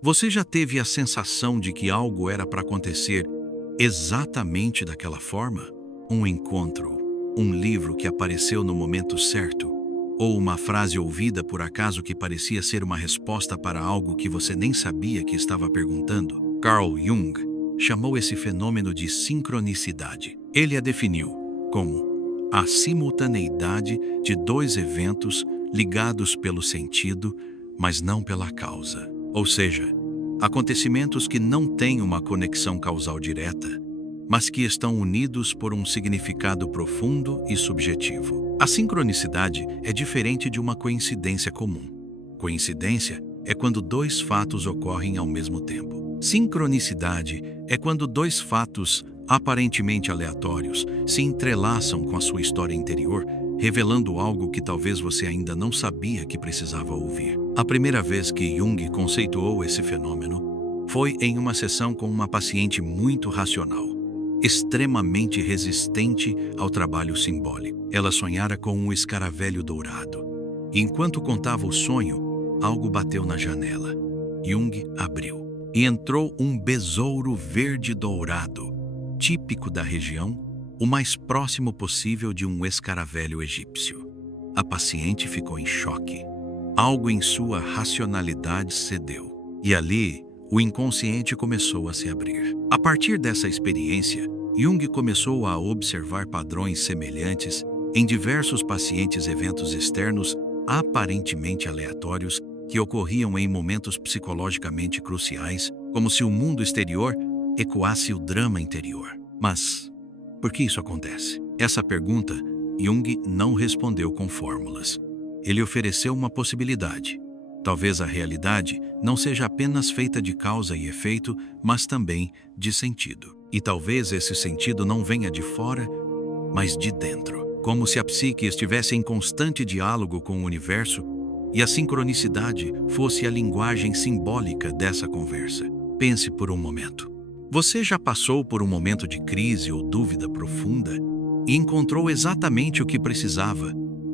Você já teve a sensação de que algo era para acontecer exatamente daquela forma? Um encontro, um livro que apareceu no momento certo, ou uma frase ouvida por acaso que parecia ser uma resposta para algo que você nem sabia que estava perguntando? Carl Jung chamou esse fenômeno de sincronicidade. Ele a definiu como a simultaneidade de dois eventos ligados pelo sentido, mas não pela causa. Ou seja, acontecimentos que não têm uma conexão causal direta, mas que estão unidos por um significado profundo e subjetivo. A sincronicidade é diferente de uma coincidência comum. Coincidência é quando dois fatos ocorrem ao mesmo tempo. Sincronicidade é quando dois fatos aparentemente aleatórios se entrelaçam com a sua história interior, revelando algo que talvez você ainda não sabia que precisava ouvir. A primeira vez que Jung conceituou esse fenômeno foi em uma sessão com uma paciente muito racional, extremamente resistente ao trabalho simbólico. Ela sonhara com um escaravelho dourado. E enquanto contava o sonho, algo bateu na janela. Jung abriu e entrou um besouro verde dourado, típico da região, o mais próximo possível de um escaravelho egípcio. A paciente ficou em choque. Algo em sua racionalidade cedeu. E ali, o inconsciente começou a se abrir. A partir dessa experiência, Jung começou a observar padrões semelhantes em diversos pacientes, eventos externos aparentemente aleatórios que ocorriam em momentos psicologicamente cruciais, como se o mundo exterior ecoasse o drama interior. Mas por que isso acontece? Essa pergunta, Jung não respondeu com fórmulas. Ele ofereceu uma possibilidade. Talvez a realidade não seja apenas feita de causa e efeito, mas também de sentido. E talvez esse sentido não venha de fora, mas de dentro. Como se a psique estivesse em constante diálogo com o universo e a sincronicidade fosse a linguagem simbólica dessa conversa. Pense por um momento. Você já passou por um momento de crise ou dúvida profunda e encontrou exatamente o que precisava,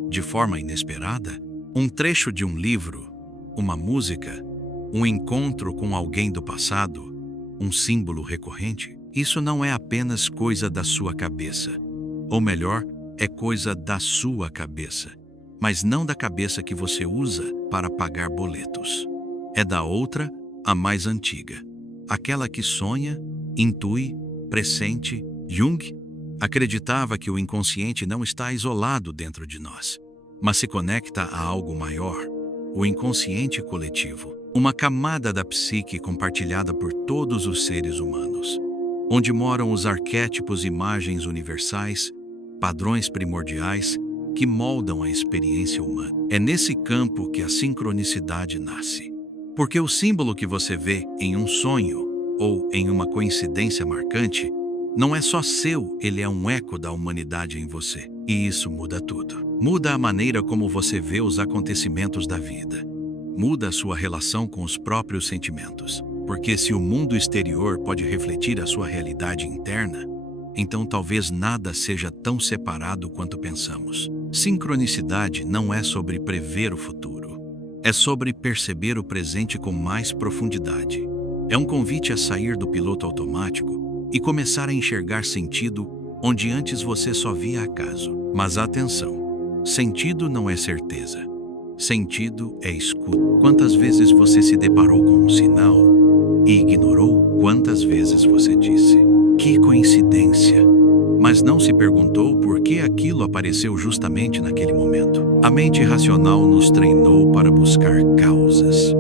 de forma inesperada? Um trecho de um livro, uma música, um encontro com alguém do passado, um símbolo recorrente? Isso não é apenas coisa da sua cabeça. Ou melhor, é coisa da sua cabeça, mas não da cabeça que você usa para pagar boletos. É da outra, a mais antiga. Aquela que sonha, intui, pressente. Jung acreditava que o inconsciente não está isolado dentro de nós, mas se conecta a algo maior, o inconsciente coletivo, uma camada da psique compartilhada por todos os seres humanos, onde moram os arquétipos, imagens universais, padrões primordiais que moldam a experiência humana. É nesse campo que a sincronicidade nasce. Porque o símbolo que você vê em um sonho ou em uma coincidência marcante não é só seu, ele é um eco da humanidade em você. E isso muda tudo. Muda a maneira como você vê os acontecimentos da vida. Muda a sua relação com os próprios sentimentos. Porque se o mundo exterior pode refletir a sua realidade interna, então talvez nada seja tão separado quanto pensamos. Sincronicidade não é sobre prever o futuro. É sobre perceber o presente com mais profundidade. É um convite a sair do piloto automático e começar a enxergar sentido onde antes você só via acaso. Mas atenção, sentido não é certeza. Sentido é escuta. Quantas vezes você se deparou com um sinal e ignorou? Quantas vezes você disse, que coincidência, mas não se perguntou por que aquilo apareceu justamente naquele momento? A mente racional nos treinou para buscar causas.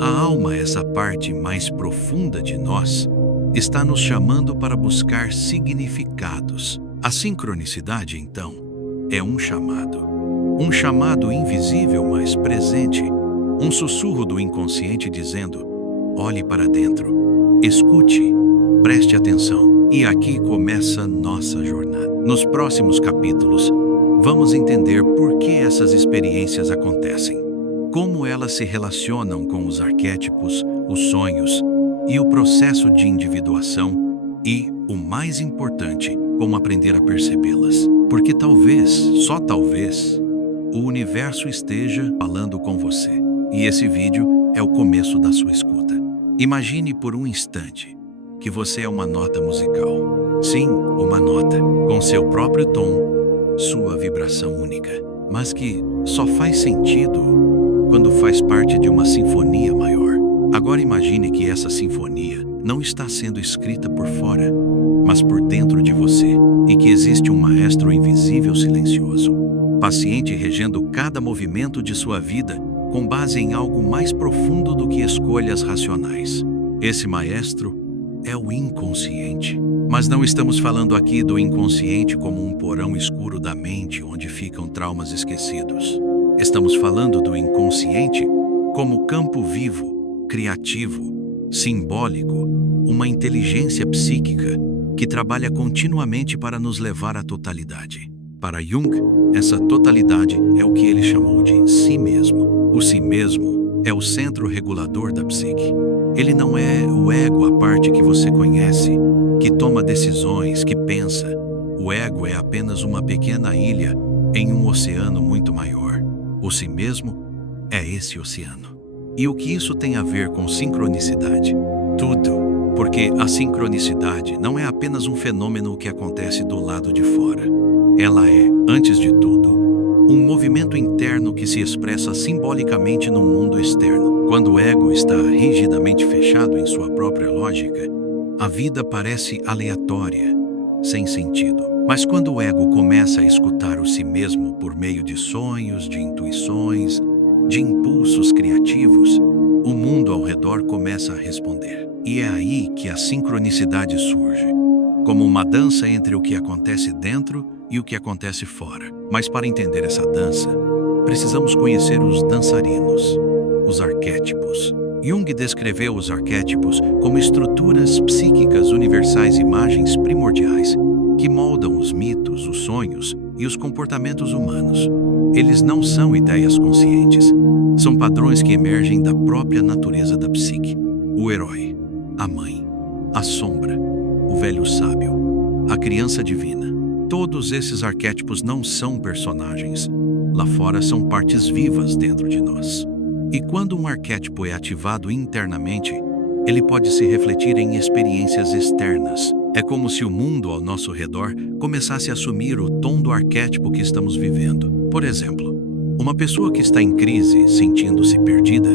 A alma, essa parte mais profunda de nós, está nos chamando para buscar significados. A sincronicidade, então, é um chamado invisível, mas presente, um sussurro do inconsciente dizendo, olhe para dentro, escute, preste atenção. E aqui começa nossa jornada. Nos próximos capítulos, vamos entender por que essas experiências acontecem, como elas se relacionam com os arquétipos, os sonhos e o processo de individuação e, o mais importante, como aprender a percebê-las. Porque talvez, só talvez, o universo esteja falando com você. E esse vídeo é o começo da sua escuta. Imagine por um instante que você é uma nota musical. Sim, uma nota, com seu próprio tom, sua vibração única, mas que só faz sentido quando faz parte de uma sinfonia maior. Agora imagine que essa sinfonia não está sendo escrita por fora, mas por dentro de você, e que existe um maestro invisível silencioso, paciente regendo cada movimento de sua vida com base em algo mais profundo do que escolhas racionais. Esse maestro é o inconsciente. Mas não estamos falando aqui do inconsciente como um porão escuro da mente onde ficam traumas esquecidos. Estamos falando do inconsciente como campo vivo, criativo, simbólico, uma inteligência psíquica que trabalha continuamente para nos levar à totalidade. Para Jung, essa totalidade é o que ele chamou de si mesmo. O si mesmo é o centro regulador da psique. Ele não é o ego, a parte que você conhece, que toma decisões, que pensa. O ego é apenas uma pequena ilha em um oceano muito maior. O si mesmo é esse oceano. E o que isso tem a ver com sincronicidade? Tudo. Porque a sincronicidade não é apenas um fenômeno que acontece do lado de fora. Ela é, antes de tudo, um movimento interno que se expressa simbolicamente no mundo externo. Quando o ego está rigidamente fechado em sua própria lógica, a vida parece aleatória, sem sentido. Mas quando o ego começa a escutar o si mesmo por meio de sonhos, de intuições, de impulsos criativos, o mundo ao redor começa a responder. E é aí que a sincronicidade surge, como uma dança entre o que acontece dentro e o que acontece fora. Mas para entender essa dança, precisamos conhecer os dançarinos, os arquétipos. Jung descreveu os arquétipos como estruturas psíquicas universais, imagens primordiais, que moldam os mitos, os sonhos e os comportamentos humanos. Eles não são ideias conscientes, são padrões que emergem da própria natureza da psique. O herói, a mãe, a sombra, o velho sábio, a criança divina. Todos esses arquétipos não são personagens. Lá fora são partes vivas dentro de nós. E quando um arquétipo é ativado internamente, ele pode se refletir em experiências externas. É como se o mundo ao nosso redor começasse a assumir o tom do arquétipo que estamos vivendo. Por exemplo, uma pessoa que está em crise, sentindo-se perdida,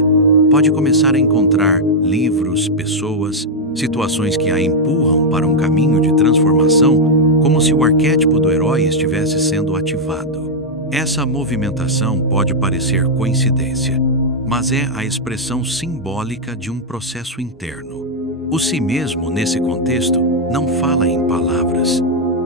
pode começar a encontrar livros, pessoas, situações que a empurram para um caminho de transformação, como se o arquétipo do herói estivesse sendo ativado. Essa movimentação pode parecer coincidência, mas é a expressão simbólica de um processo interno. O si mesmo, nesse contexto, não fala em palavras.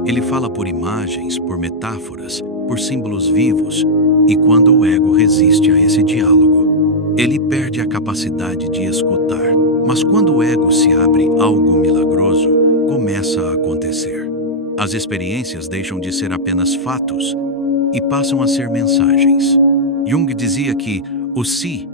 Ele fala por imagens, por metáforas, por símbolos vivos, e quando o ego resiste a esse diálogo, ele perde a capacidade de escutar. Mas quando o ego se abre, algo milagroso começa a acontecer. As experiências deixam de ser apenas fatos e passam a ser mensagens. Jung dizia que o si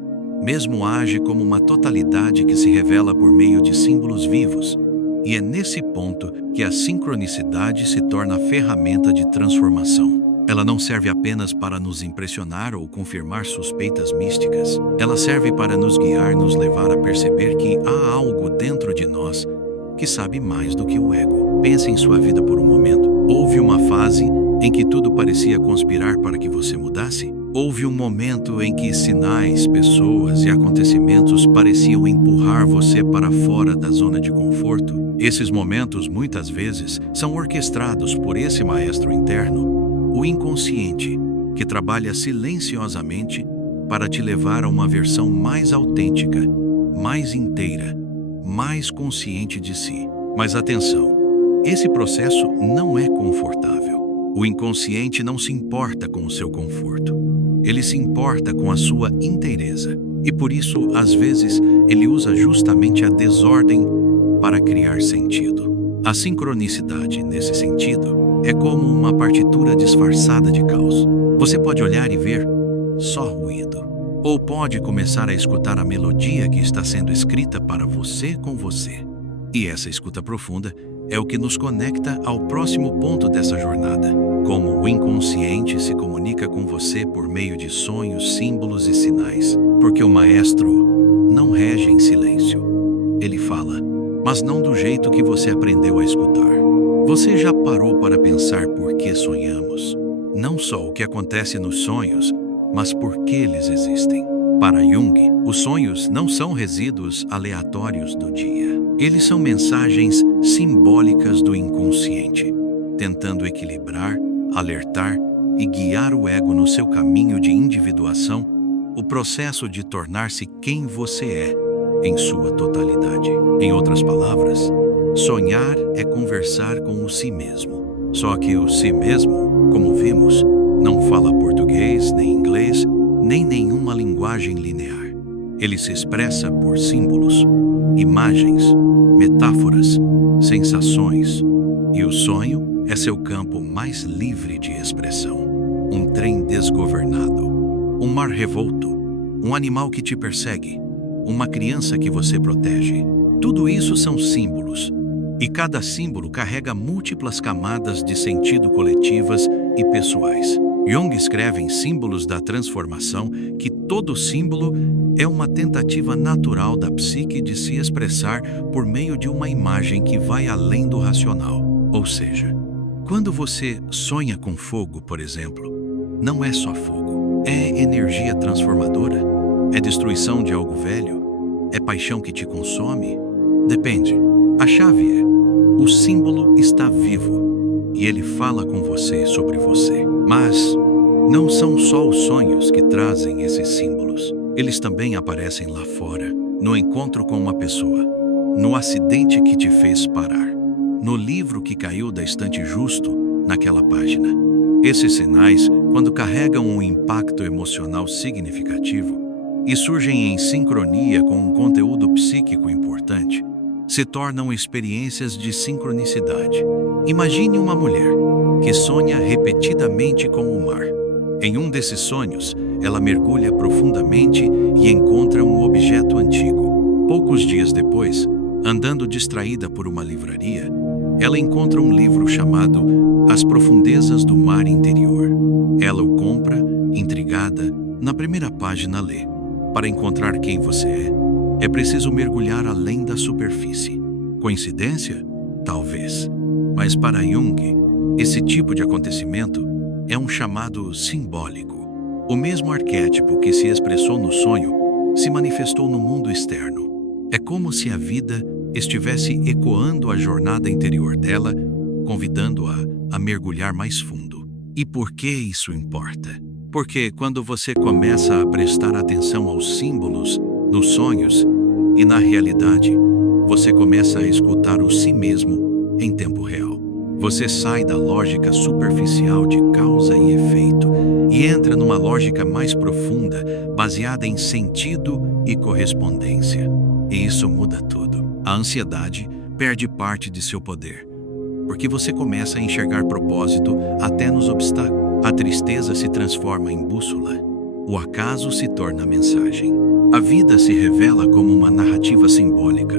mesmo age como uma totalidade que se revela por meio de símbolos vivos, e é nesse ponto que a sincronicidade se torna ferramenta de transformação. Ela não serve apenas para nos impressionar ou confirmar suspeitas místicas. Ela serve para nos guiar, nos levar a perceber que há algo dentro de nós que sabe mais do que o ego. Pense em sua vida por um momento. Houve uma fase em que tudo parecia conspirar para que você mudasse? Houve um momento em que sinais, pessoas e acontecimentos pareciam empurrar você para fora da zona de conforto? Esses momentos, muitas vezes, são orquestrados por esse maestro interno, o inconsciente, que trabalha silenciosamente para te levar a uma versão mais autêntica, mais inteira, mais consciente de si. Mas atenção, esse processo não é confortável. O inconsciente não se importa com o seu conforto. Ele se importa com a sua inteireza. E por isso, às vezes, ele usa justamente a desordem para criar sentido. A sincronicidade, nesse sentido, é como uma partitura disfarçada de caos. Você pode olhar e ver só ruído. Ou pode começar a escutar a melodia que está sendo escrita para você com você. E essa escuta profunda é o que nos conecta ao próximo ponto dessa jornada. Como o inconsciente se comunica com você por meio de sonhos, símbolos e sinais. Porque o maestro não rege em silêncio. ele fala, mas não do jeito que você aprendeu a escutar. Você já parou para pensar por que sonhamos? Não só o que acontece nos sonhos, mas por que eles existem. Para Jung, os sonhos não são resíduos aleatórios do dia. Eles são mensagens simbólicas do inconsciente, tentando equilibrar, alertar e guiar o ego no seu caminho de individuação, o processo de tornar-se quem você é, em sua totalidade. Em outras palavras, sonhar é conversar com o si mesmo. Só que o si mesmo, como vimos, não fala português, nem inglês, nem nenhuma linguagem linear. Ele se expressa por símbolos, imagens, metáforas, sensações. E o sonho é seu campo mais livre de expressão. Um trem desgovernado, um mar revolto, um animal que te persegue, uma criança que você protege. Tudo isso são símbolos, e cada símbolo carrega múltiplas camadas de sentido coletivas e pessoais. Jung escreve em Símbolos da Transformação que todo símbolo é uma tentativa natural da psique de se expressar por meio de uma imagem que vai além do racional. Ou seja, quando você sonha com fogo, por exemplo, não é só fogo, é energia transformadora, é destruição de algo velho, é paixão que te consome. Depende. A chave é: o símbolo está vivo e ele fala com você sobre você. Mas não são só os sonhos que trazem esses símbolos. Eles também aparecem lá fora, no encontro com uma pessoa, no acidente que te fez parar, no livro que caiu da estante justo naquela página. Esses sinais, quando carregam um impacto emocional significativo e surgem em sincronia com um conteúdo psíquico importante, se tornam experiências de sincronicidade. Imagine uma mulher que sonha repetidamente com o mar. Em um desses sonhos, ela mergulha profundamente e encontra um objeto antigo. Poucos dias depois, andando distraída por uma livraria, ela encontra um livro chamado As Profundezas do Mar Interior. Ela o compra, intrigada, na primeira página lê: para encontrar quem você é preciso mergulhar além da superfície. Coincidência? Talvez. Mas para Jung, esse tipo de acontecimento é um chamado simbólico. O mesmo arquétipo que se expressou no sonho se manifestou no mundo externo. É como se a vida estivesse ecoando a jornada interior dela, convidando-a a mergulhar mais fundo. E por que isso importa? Porque quando você começa a prestar atenção aos símbolos, nos sonhos e na realidade, você começa a escutar o si mesmo em tempo real. Você sai da lógica superficial de causa e efeito e entra numa lógica mais profunda, baseada em sentido e correspondência. E isso muda tudo. A ansiedade perde parte de seu poder, porque você começa a enxergar propósito até nos obstáculos. A tristeza se transforma em bússola. O acaso se torna mensagem. A vida se revela como uma narrativa simbólica,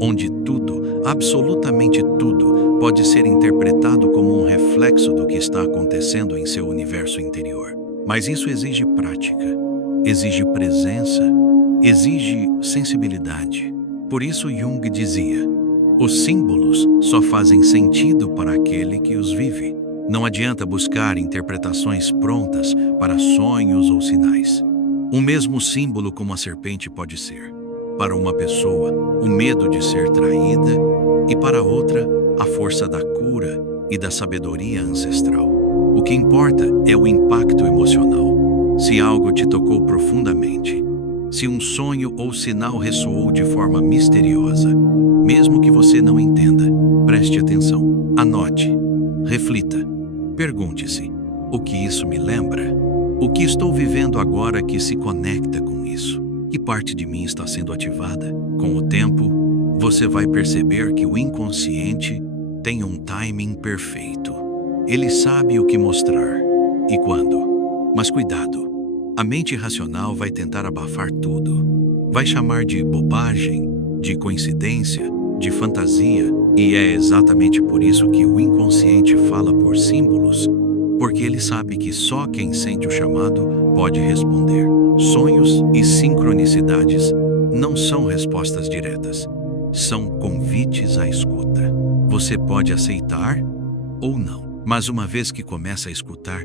onde tudo, absolutamente tudo, pode ser interpretado como um reflexo do que está acontecendo em seu universo interior. Mas isso exige prática, exige presença, exige sensibilidade. Por isso Jung dizia: os símbolos só fazem sentido para aquele que os vive. Não adianta buscar interpretações prontas para sonhos ou sinais. O mesmo símbolo como a serpente pode ser, para uma pessoa, o medo de ser traída, e para outra, a força da cura e da sabedoria ancestral. O que importa é o impacto emocional. Se algo te tocou profundamente, se um sonho ou sinal ressoou de forma misteriosa, mesmo que você não entenda, preste atenção, anote, reflita, pergunte-se: o que isso me lembra? O que estou vivendo agora que se conecta com isso? Que parte de mim está sendo ativada? Com o tempo, você vai perceber que o inconsciente tem um timing perfeito. Ele sabe o que mostrar e quando. Mas cuidado, a mente racional vai tentar abafar tudo. Vai chamar de bobagem, de coincidência, de fantasia, e é exatamente por isso que o inconsciente fala por símbolos, porque ele sabe que só quem sente o chamado pode responder. Sonhos e sincronicidades não são respostas diretas. são convites à escuta. Você pode aceitar ou não, mas uma vez que começa a escutar,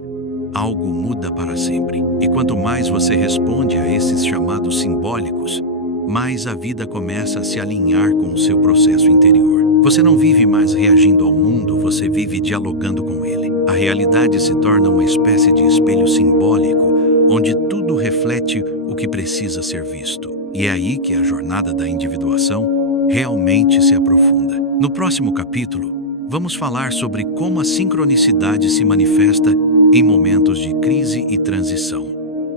algo muda para sempre. E quanto mais você responde a esses chamados simbólicos, mais a vida começa a se alinhar com o seu processo interior. Você não vive mais reagindo ao mundo, você vive dialogando com ele. A realidade se torna uma espécie de espelho simbólico, onde tudo reflete o que precisa ser visto. E é aí que a jornada da individuação realmente se aprofunda. No próximo capítulo, vamos falar sobre como a sincronicidade se manifesta em momentos de crise e transição.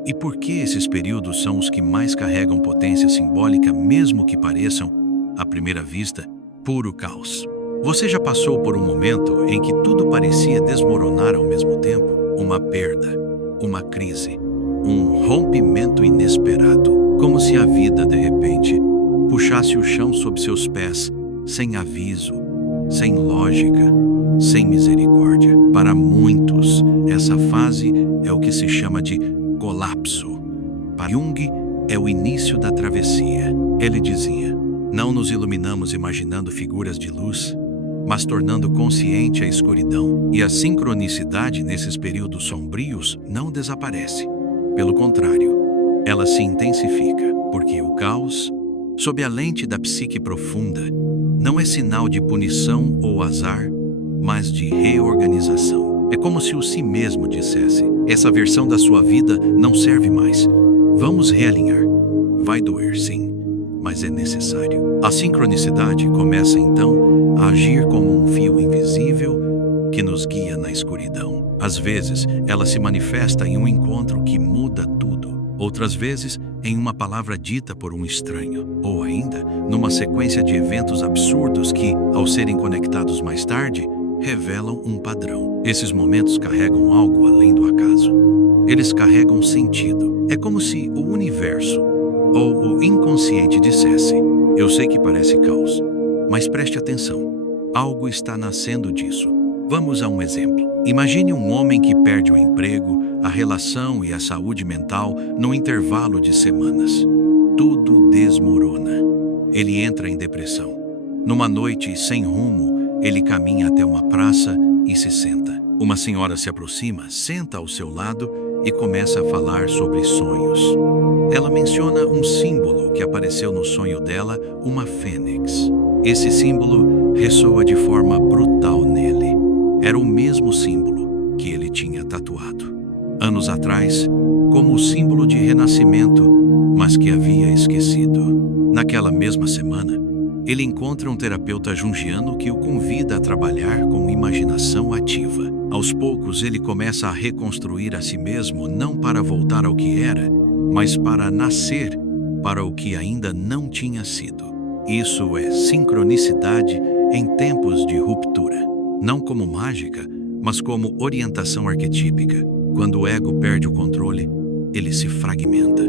E por que esses períodos são os que mais carregam potência simbólica, mesmo que pareçam, à primeira vista, puro caos. Você já passou por um momento em que tudo parecia desmoronar ao mesmo tempo? Uma perda, uma crise, um rompimento inesperado, como se a vida, de repente, puxasse o chão sob seus pés, sem aviso, sem lógica, sem misericórdia. Para muitos, essa fase é o que se chama de colapso. Para Jung, é o início da travessia. Ele dizia: não nos iluminamos imaginando figuras de luz, mas tornando consciente a escuridão. E a sincronicidade nesses períodos sombrios não desaparece. Pelo contrário, ela se intensifica, porque o caos, sob a lente da psique profunda, não é sinal de punição ou azar, mas de reorganização. É como se o si mesmo dissesse: essa versão da sua vida não serve mais. Vamos realinhar. Vai doer, sim, mas é necessário. A sincronicidade começa então a agir como um fio invisível que nos guia na escuridão. Às vezes, ela se manifesta em um encontro que muda tudo. Outras vezes, em uma palavra dita por um estranho. Ou ainda, numa sequência de eventos absurdos que, ao serem conectados mais tarde, revelam um padrão. Esses momentos carregam algo além do acaso. Eles carregam sentido. É como se o universo ou o inconsciente dissesse: eu sei que parece caos, mas preste atenção. Algo está nascendo disso. Vamos a um exemplo. Imagine um homem que perde o emprego, a relação e a saúde mental num intervalo de semanas. Tudo desmorona. Ele entra em depressão. Numa noite sem rumo, ele caminha até uma praça e se senta. Uma senhora se aproxima, senta ao seu lado e começa a falar sobre sonhos. Ela menciona um símbolo que apareceu no sonho dela, uma fênix. Esse símbolo ressoa de forma brutal nele. Era o mesmo símbolo que ele tinha tatuado anos atrás, como o símbolo de renascimento, mas que havia esquecido. Naquela mesma semana, ele encontra um terapeuta junguiano que o convida a trabalhar com imaginação ativa. Aos poucos, ele começa a reconstruir a si mesmo, não para voltar ao que era, mas para nascer para o que ainda não tinha sido. Isso é sincronicidade em tempos de ruptura. Não como mágica, mas como orientação arquetípica. Quando o ego perde o controle, ele se fragmenta.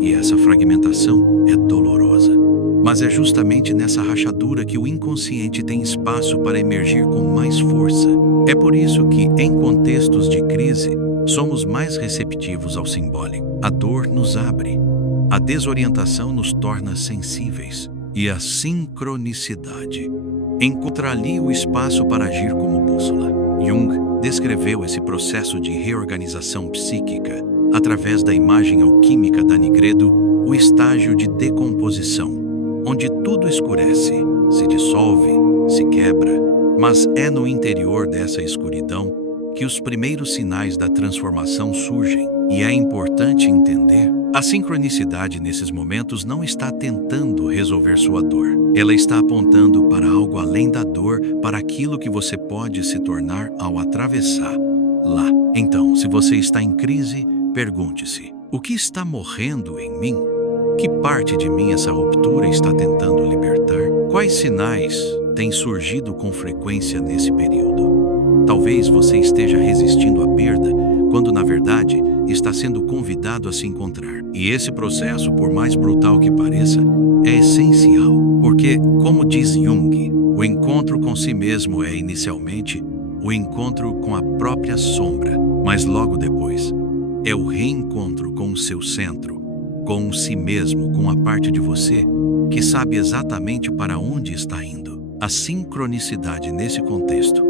E essa fragmentação é dolorosa. Mas é justamente nessa rachadura que o inconsciente tem espaço para emergir com mais força. É por isso que, em contextos de crise, somos mais receptivos ao simbólico. A dor nos abre, a desorientação nos torna sensíveis. E a sincronicidade encontra ali o espaço para agir como bússola. Jung descreveu esse processo de reorganização psíquica através da imagem alquímica da Nigredo, o estágio de decomposição, onde tudo escurece, se dissolve, se quebra, mas é no interior dessa escuridão que os primeiros sinais da transformação surgem. E é importante entender: a sincronicidade nesses momentos não está tentando resolver sua dor. Ela está apontando para algo além da dor, para aquilo que você pode se tornar ao atravessar lá. Então, se você está em crise, pergunte-se: o que está morrendo em mim? Que parte de mim essa ruptura está tentando libertar? Quais sinais têm surgido com frequência nesse período? Talvez você esteja resistindo à perda, quando na verdade está sendo convidado a se encontrar. E esse processo, por mais brutal que pareça, é essencial, porque, como diz Jung, o encontro com si mesmo é inicialmente o encontro com a própria sombra, mas logo depois é o reencontro com o seu centro, com o si mesmo, com a parte de você que sabe exatamente para onde está indo. A sincronicidade nesse contexto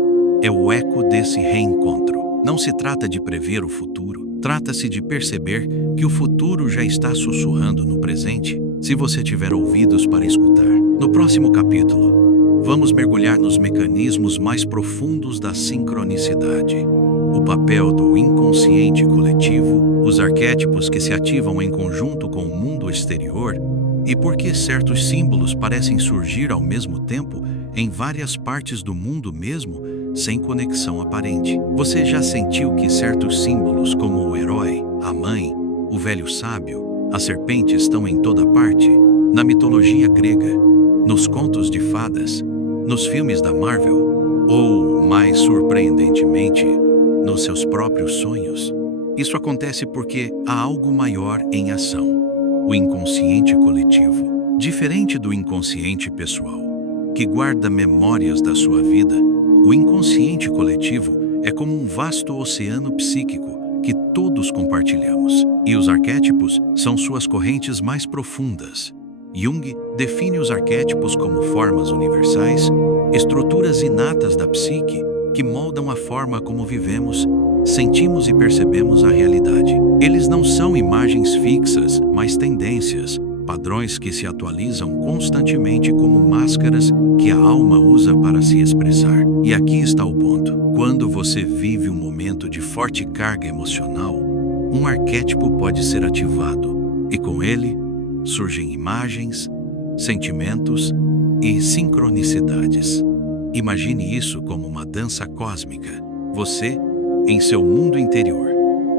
é o eco desse reencontro. Não se trata de prever o futuro, trata-se de perceber que o futuro já está sussurrando no presente, se você tiver ouvidos para escutar. No próximo capítulo, vamos mergulhar nos mecanismos mais profundos da sincronicidade, o papel do inconsciente coletivo, os arquétipos que se ativam em conjunto com o mundo exterior e por que certos símbolos parecem surgir ao mesmo tempo em várias partes do mundo mesmo, sem conexão aparente. Você já sentiu que certos símbolos, como o herói, a mãe, o velho sábio, a serpente estão em toda parte? Na mitologia grega, nos contos de fadas, nos filmes da Marvel, ou, mais surpreendentemente, nos seus próprios sonhos? Isso acontece porque há algo maior em ação: o inconsciente coletivo. Diferente do inconsciente pessoal, que guarda memórias da sua vida, o inconsciente coletivo é como um vasto oceano psíquico que todos compartilhamos, e os arquétipos são suas correntes mais profundas. Jung define os arquétipos como formas universais, estruturas inatas da psique que moldam a forma como vivemos, sentimos e percebemos a realidade. Eles não são imagens fixas, mas tendências, padrões que se atualizam constantemente como máscaras que a alma usa para se expressar. E aqui está o ponto. Quando você vive um momento de forte carga emocional, um arquétipo pode ser ativado, e com ele surgem imagens, sentimentos e sincronicidades. Imagine isso como uma dança cósmica. Você, em seu mundo interior,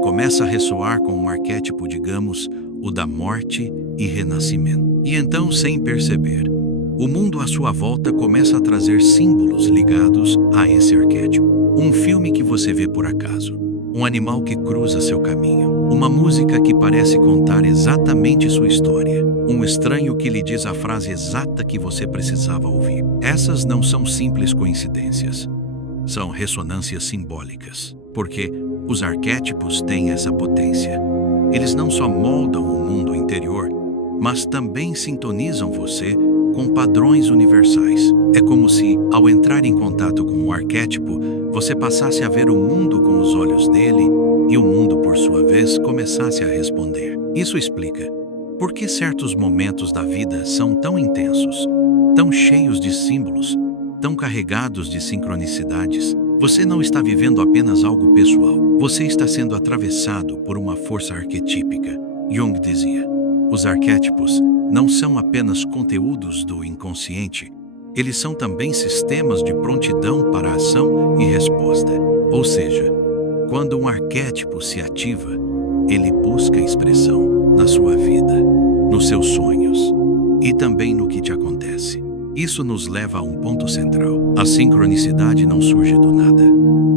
começa a ressoar com um arquétipo, digamos, o da morte e renascimento. E então, sem perceber, o mundo à sua volta começa a trazer símbolos ligados a esse arquétipo. Um filme que você vê por acaso, um animal que cruza seu caminho, uma música que parece contar exatamente sua história, um estranho que lhe diz a frase exata que você precisava ouvir. Essas não são simples coincidências, são ressonâncias simbólicas, porque os arquétipos têm essa potência. Eles não só moldam o mundo interior, mas também sintonizam você com padrões universais. É como se, ao entrar em contato com um arquétipo, você passasse a ver o mundo com os olhos dele e o mundo, por sua vez, começasse a responder. Isso explica por que certos momentos da vida são tão intensos, tão cheios de símbolos, tão carregados de sincronicidades. Você não está vivendo apenas algo pessoal, você está sendo atravessado por uma força arquetípica. Jung dizia: os arquétipos não são apenas conteúdos do inconsciente, eles são também sistemas de prontidão para ação e resposta. Ou seja, quando um arquétipo se ativa, ele busca expressão na sua vida, nos seus sonhos e também no que te acontece. Isso nos leva a um ponto central. A sincronicidade não surge do nada.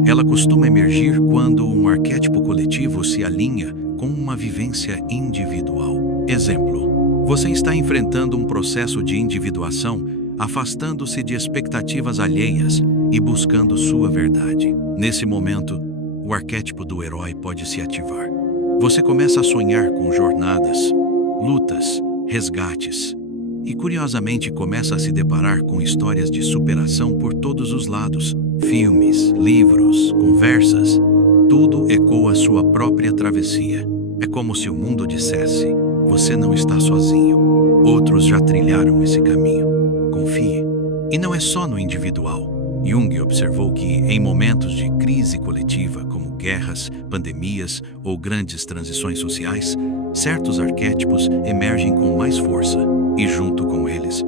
Ela costuma emergir quando um arquétipo coletivo se alinha com uma vivência individual. Exemplo: você está enfrentando um processo de individuação, afastando-se de expectativas alheias e buscando sua verdade. Nesse momento, o arquétipo do herói pode se ativar. Você começa a sonhar com jornadas, lutas, resgates, e curiosamente começa a se deparar com histórias de superação por todos os lados. Filmes, livros, conversas, tudo ecoa sua própria travessia. É como se o mundo dissesse: você não está sozinho. Outros já trilharam esse caminho. Confie. E não é só no individual. Jung observou que, em momentos de crise coletiva, como guerras, pandemias ou grandes transições sociais, certos arquétipos emergem com mais força e, junto com eles,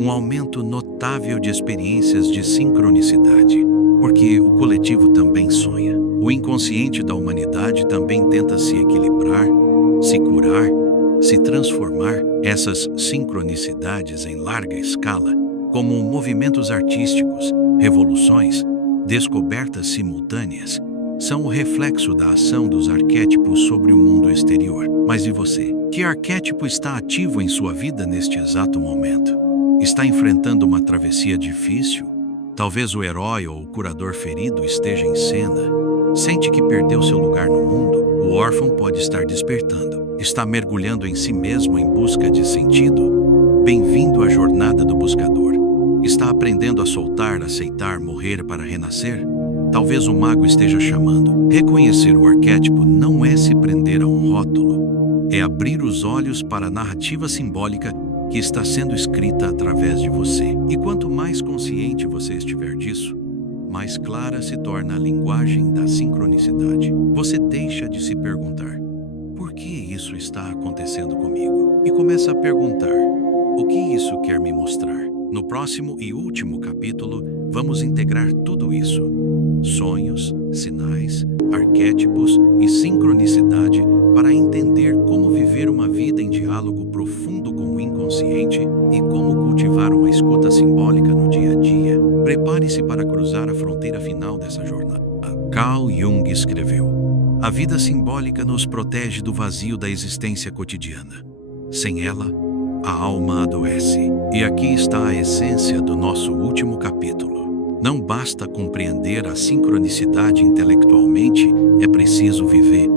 um aumento notável de experiências de sincronicidade, porque o coletivo também sonha. O inconsciente da humanidade também tenta se equilibrar, se curar, se transformar. Essas sincronicidades em larga escala, como movimentos artísticos, revoluções, descobertas simultâneas, são o reflexo da ação dos arquétipos sobre o mundo exterior. Mas e você? Que arquétipo está ativo em sua vida neste exato momento? Está enfrentando uma travessia difícil? Talvez o herói ou o curador ferido esteja em cena. Sente que perdeu seu lugar no mundo? O órfão pode estar despertando. Está mergulhando em si mesmo em busca de sentido? Bem-vindo à jornada do buscador. Está aprendendo a soltar, aceitar, morrer para renascer? Talvez o mago esteja chamando. Reconhecer o arquétipo não é se prender a um rótulo, é abrir os olhos para a narrativa simbólica que está sendo escrita através de você. E quanto mais consciente você estiver disso, mais clara se torna a linguagem da sincronicidade. Você deixa de se perguntar: por que isso está acontecendo comigo? E começa a perguntar: o que isso quer me mostrar? No próximo e último capítulo, vamos integrar tudo isso: sonhos, sinais, arquétipos e sincronicidade, para entender como viver uma vida em diálogo profundo com o inconsciente e como cultivar uma escuta simbólica no dia a dia. Prepare-se para cruzar a fronteira final dessa jornada. Carl Jung escreveu: a vida simbólica nos protege do vazio da existência cotidiana. Sem ela, a alma adoece. E aqui está a essência do nosso último capítulo. Não basta compreender a sincronicidade intelectualmente, é preciso viver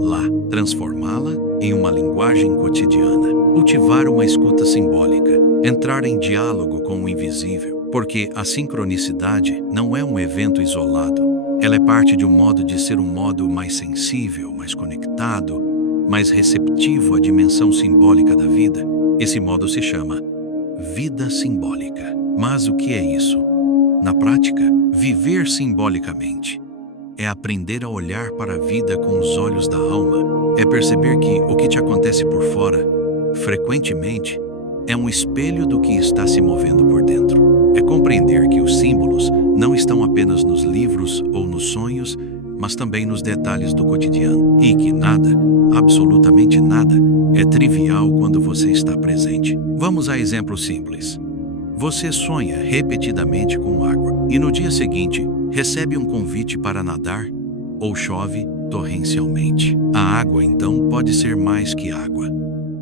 lá, transformá-la em uma linguagem cotidiana, cultivar uma escuta simbólica, entrar em diálogo com o invisível, porque a sincronicidade não é um evento isolado. Ela é parte de um modo de ser, um modo mais sensível, mais conectado, mais receptivo à dimensão simbólica da vida. Esse modo se chama vida simbólica. Mas o que é isso? Na prática, viver simbolicamente é aprender a olhar para a vida com os olhos da alma. É perceber que o que te acontece por fora, frequentemente, é um espelho do que está se movendo por dentro. É compreender que os símbolos não estão apenas nos livros ou nos sonhos, mas também nos detalhes do cotidiano. E que nada, absolutamente nada, é trivial quando você está presente. Vamos a exemplos simples. Você sonha repetidamente com água e no dia seguinte recebe um convite para nadar ou chove torrencialmente. A água, então, pode ser mais que água.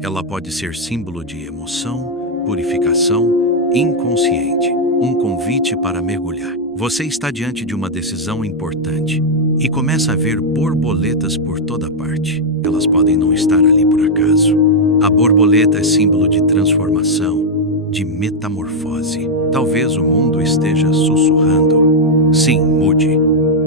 Ela pode ser símbolo de emoção, purificação, inconsciente, um convite para mergulhar. Você está diante de uma decisão importante e começa a ver borboletas por toda parte. Elas podem não estar ali por acaso. A borboleta é símbolo de transformação, de metamorfose. Talvez o mundo esteja sussurrando: sim, mude.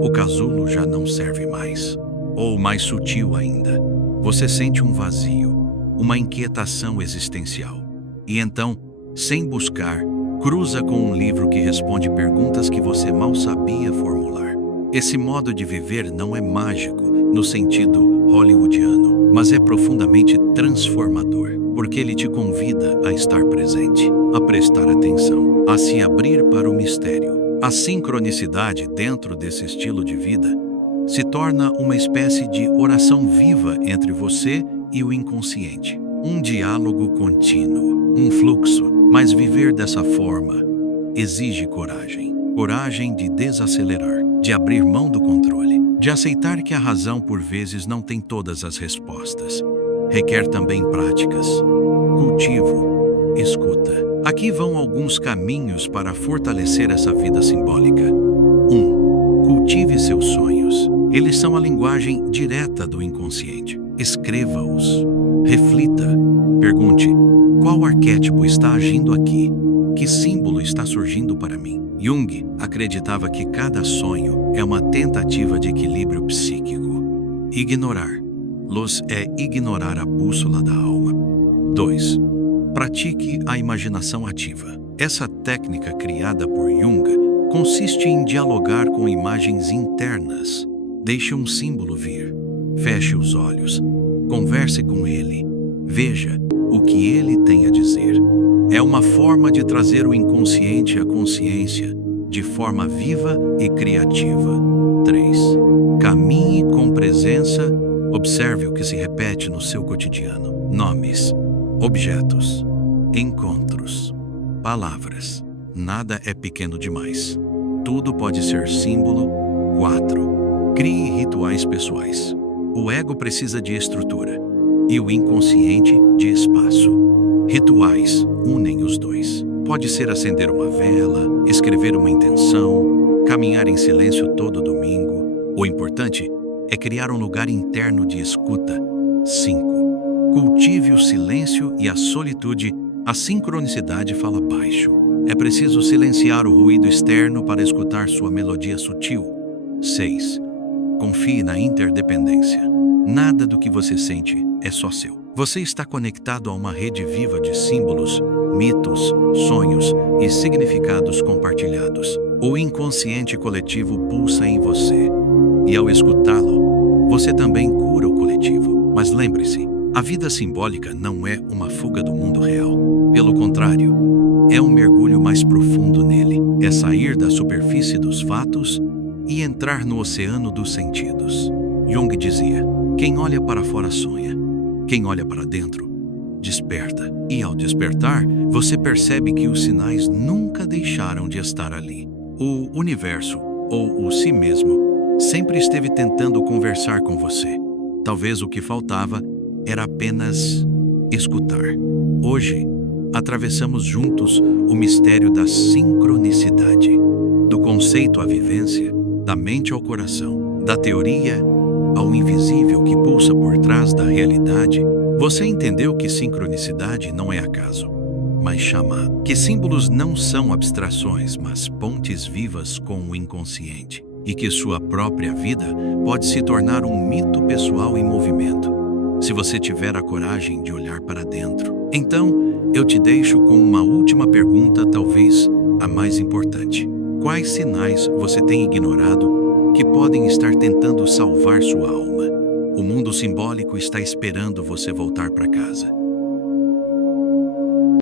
O casulo já não serve mais. Ou mais sutil ainda, você sente um vazio, uma inquietação existencial. E então, sem buscar, cruza com um livro que responde perguntas que você mal sabia formular. Esse modo de viver não é mágico no sentido hollywoodiano, mas é profundamente transformador, porque ele te convida a estar presente, a prestar atenção, a se abrir para o mistério. A sincronicidade dentro desse estilo de vida se torna uma espécie de oração viva entre você e o inconsciente. Um diálogo contínuo, um fluxo, mas viver dessa forma exige coragem. Coragem de desacelerar, de abrir mão do controle, de aceitar que a razão por vezes não tem todas as respostas. Requer também práticas, cultivo, escuta. Aqui vão alguns caminhos para fortalecer essa vida simbólica. 1. Cultive seus sonhos. Eles são a linguagem direta do inconsciente. Escreva-os. Reflita. Pergunte: qual arquétipo está agindo aqui? Que símbolo está surgindo para mim? Jung acreditava que cada sonho é uma tentativa de equilíbrio psíquico. Ignorá-los é ignorar a bússola da alma. 2. Pratique a imaginação ativa. Essa técnica criada por Jung consiste em dialogar com imagens internas. Deixe um símbolo vir. Feche os olhos. Converse com ele. Veja o que ele tem a dizer. É uma forma de trazer o inconsciente à consciência, de forma viva e criativa. 3. Caminhe com presença. Observe o que se repete no seu cotidiano. Nomes, objetos, encontros, palavras. Nada é pequeno demais. Tudo pode ser símbolo. 4. Crie rituais pessoais. O ego precisa de estrutura e o inconsciente de espaço. Rituais unem os dois. Pode ser acender uma vela, escrever uma intenção, caminhar em silêncio todo domingo. O importante é criar um lugar interno de escuta. 5. Cultive o silêncio e a solitude A sincronicidade fala baixo. É preciso silenciar o ruído externo para escutar sua melodia sutil. 6. Confie na interdependência. Nada do que você sente é só seu. Você está conectado a uma rede viva de símbolos, mitos, sonhos e significados compartilhados. O inconsciente coletivo pulsa em você. E ao escutá-lo, você também cura o coletivo. Mas lembre-se, a vida simbólica não é uma fuga do mundo real. Pelo contrário, é um mergulho mais profundo nele. É sair da superfície dos fatos e entrar no oceano dos sentidos. Jung dizia: quem olha para fora sonha, quem olha para dentro desperta. E ao despertar, você percebe que os sinais nunca deixaram de estar ali. O universo, ou o si mesmo, sempre esteve tentando conversar com você. Talvez o que faltava era apenas escutar. Hoje, atravessamos juntos o mistério da sincronicidade, do conceito à vivência, da mente ao coração, da teoria ao invisível que pulsa por trás da realidade. Você entendeu que sincronicidade não é acaso, mas chamar. Que símbolos não são abstrações, mas pontes vivas com o inconsciente. E que sua própria vida pode se tornar um mito pessoal em movimento, se você tiver a coragem de olhar para dentro. Então, eu te deixo com uma última pergunta, talvez a mais importante. Quais sinais você tem ignorado que podem estar tentando salvar sua alma? O mundo simbólico está esperando você voltar para casa.